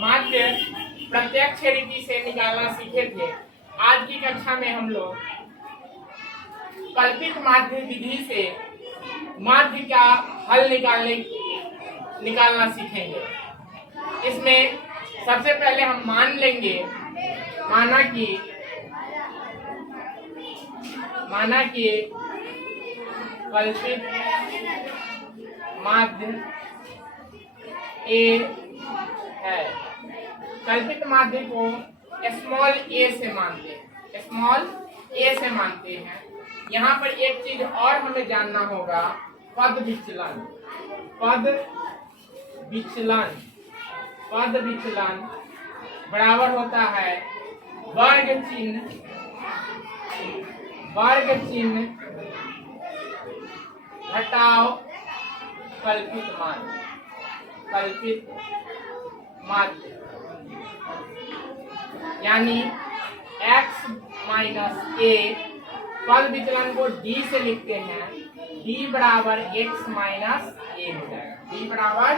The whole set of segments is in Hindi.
माध्य प्रत्यक्ष रीति से निकालना सीखे थे। आज की कक्षा में हम लोग कल्पित माध्य विधि से माध्य का हल निकालना सीखेंगे। इसमें सबसे पहले हम मान लेंगे, माना कि कल्पित माध्य ए है। कल्पित माध्य को स्मॉल ए से मानते हैं। यहाँ पर एक चीज और हमें जानना होगा, पद विचलन बराबर होता है वर्ग चिन्ह घटाव कल्पित माध्य, यानी x माइनस ए। पद विचलन को d से लिखते हैं, d बराबर x माइनस ए हो जाएगा, d बराबर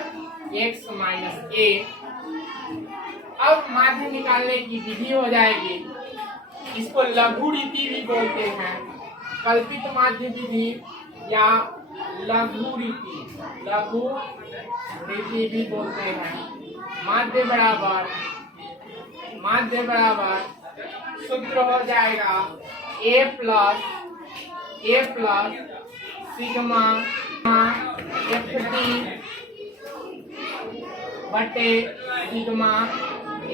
x माइनस ए। अब माध्य निकालने की विधि हो जाएगी, इसको लघु रीति भी बोलते हैं। कल्पित माध्य विधि या लघु रीति भी बोलते हैं। माध्य बराबर सूत्र हो जाएगा a प्लस सिग्मा FT बटे सिग्मा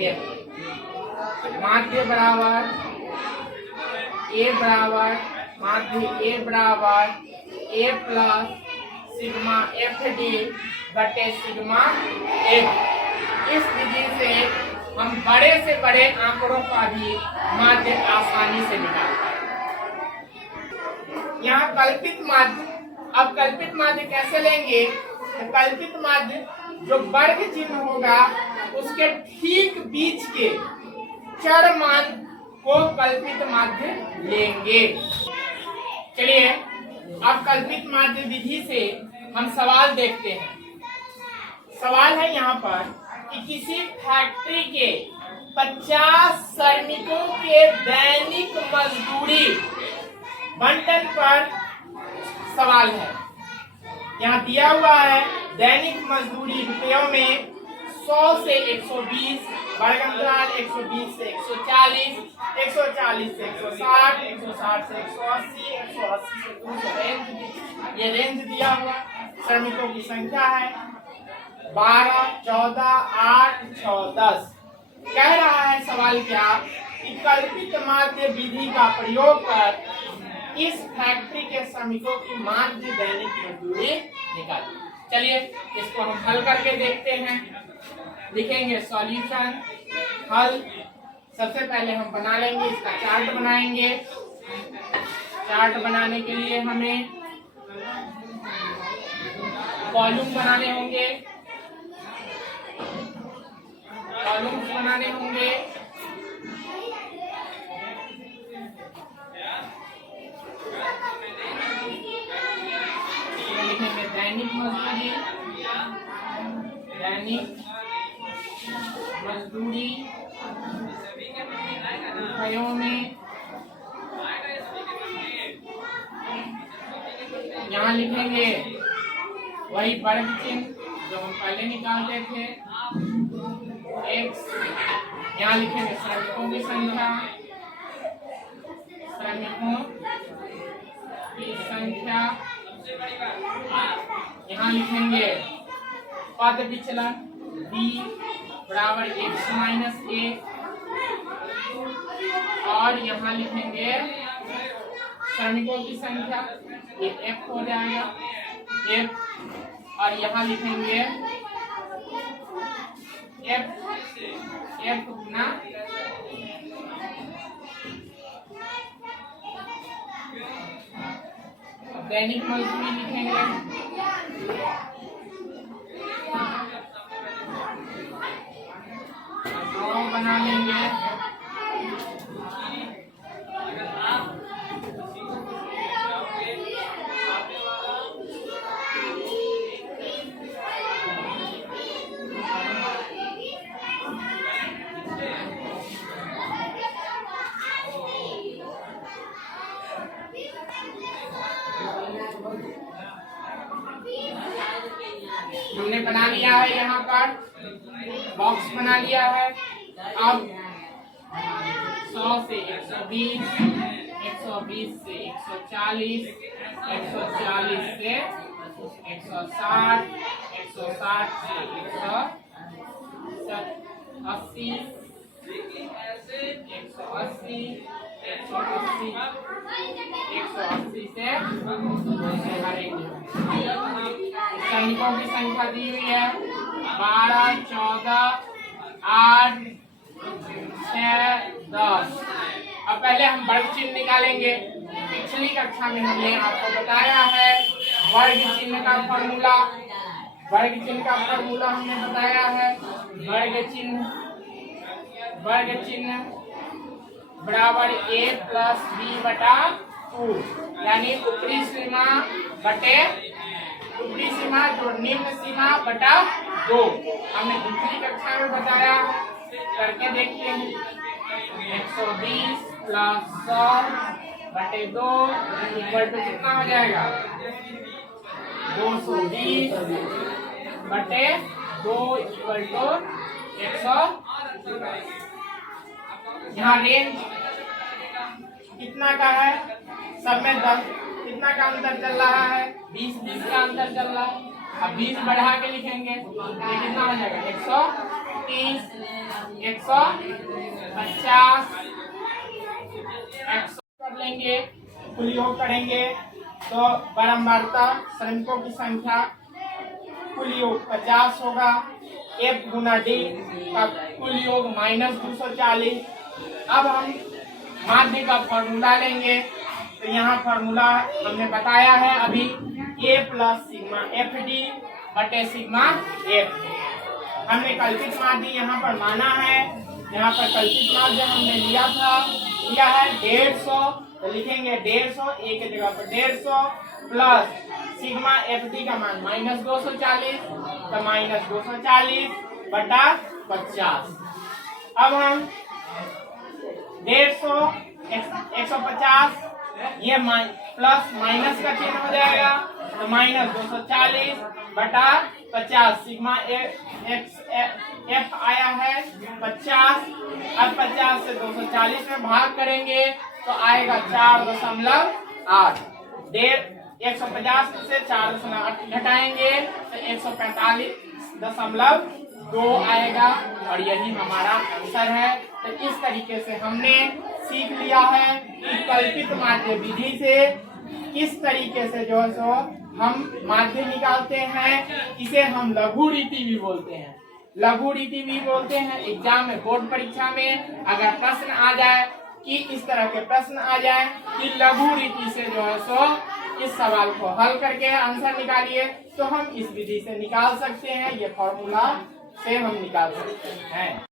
F। माध्य बराबर A प्लस सिग्मा FD बटे सिग्मा F। इस विधि से हम बड़े से बड़े आंकड़ों का भी माध्य आसानी से निकाल सकते हैं। यहाँ कल्पित माध्य कैसे लेंगे? तो कल्पित माध्य जो वर्ग चिन्ह होगा उसके ठीक बीच के चर मान को कल्पित माध्य लेंगे। चलिए अब कल्पित माध्य विधि से हम सवाल देखते हैं। सवाल है यहाँ पर कि किसी फैक्ट्री के 50 श्रमिकों के दैनिक मजदूरी बंटन पर सवाल है। यहाँ दिया हुआ है दैनिक मजदूरी रुपयों में 100 से 120, वर्ग अंतराल 120 से 140, 140 से 160, 160 से 180, 180 से 200 ये रेंज दिया हुआ। श्रमिकों की संख्या है 12, 14, 8, 6, 10। कह रहा है सवाल क्या कि कल्पित माध्य विधि का प्रयोग कर इस फैक्ट्री के श्रमिकों की माध्य दैनिक मजदूरी निकालिए। चलिए इसको हम हल करके देखते हैं। लिखेंगे सॉल्यूशन हल। सबसे पहले हम बना लेंगे, इसका चार्ट बनाएंगे। चार्ट बनाने के लिए हमें कॉलम बनाने होंगे, लिखेंगे दैनिक मजदूरी रुपयों में। यहाँ लिखेंगे वही वर्ग चिन्ह जो हम पहले निकालते थे, x। यहाँ लिखेंगे श्रमिकों की संख्या, यहाँ लिखेंगे पद विचलन b बराबर x माइनस ए, और यहाँ लिखेंगे श्रमिकों की संख्या, ये f हो जाएगा f, और यहाँ लिखेंगे f गुना दैनिक मजदूरी लिखेंगे बना लेंगे। बना लिया है, यहाँ पर बॉक्स बना लिया है। अब 100 से 120, 120 से 140, 140 से 160, 160 से 180, 180, 180 से सैनिकों की संख्या दी हुई है 12, 14, 8, 6, 10। अब पहले हम वर्ग चिन्ह निकालेंगे। पिछली कक्षा में हमने आपको बताया है वर्ग चिन्ह का फॉर्मूला। वर्ग चिन्ह का फॉर्मूला हमने बताया है। वर्ग चिन्ह बराबर a प्लस b बटा 2, यानी ऊपरी सीमा बटे ऊपरी सीमा जो निम्न सीमा बटा 2। हमने दूसरी कक्षा में बताया, करके देखते हैं। 120 प्लस 100 बटे 2 इक्वल टू कितना हो जाएगा? 220 बटे 2 इक्वल टू 100। यहाँ रेंज कितना का है? सब में 10 कितना का अंतर चल रहा है? 20 का अंतर चल रहा है। अब 20 बढ़ा के लिखेंगे तो ये कितना हो जाएगा? 130, 150, 100 कर लेंगे। कुल योग करेंगे तो बारंबारता श्रमिकों की संख्या कुल योग 50 होगा। F गुना D का कुल योग -240। अब हम माध्य का फॉर्मूला लेंगे। तो यहाँ फॉर्मूला हमने बताया है अभी, A प्लस सिग्मा FD बटे सिग्मा F। हमने कल्पित माध्य यहाँ पर माना है। यहाँ पर कल्पित माध्य हमने लिया है 150, तो लिखेंगे 150, A की जगह पर 150 प्लस सिग्मा FD का मान -240, तो -240 बटा 50। अब हम 150, 150 ये प्लस माइनस का चिन्ह हो जाएगा, तो -240 बटा 50। सिग्मा F आया है 50। अब 50 से 240 में भाग करेंगे तो आएगा 4.8। 150 से 4.8 घटाएंगे तो 145.2 आएगा, और यही हमारा आंसर है। तो इस तरीके से हमने सीख लिया है कि कल्पित माध्य विधि से किस तरीके से जो है सो हम माध्य निकालते हैं। इसे हम लघु रीति भी बोलते हैं। लघु रीति भी बोलते हैं। एग्जाम में, बोर्ड परीक्षा में अगर प्रश्न आ जाए कि इस तरह के प्रश्न आ जाए कि लघु रीति से जो है सो इस सवाल को हल करके आंसर निकालिए, तो हम इस विधि से निकाल सकते हैं। ये फॉर्मूला से हम निकाल सकते हैं।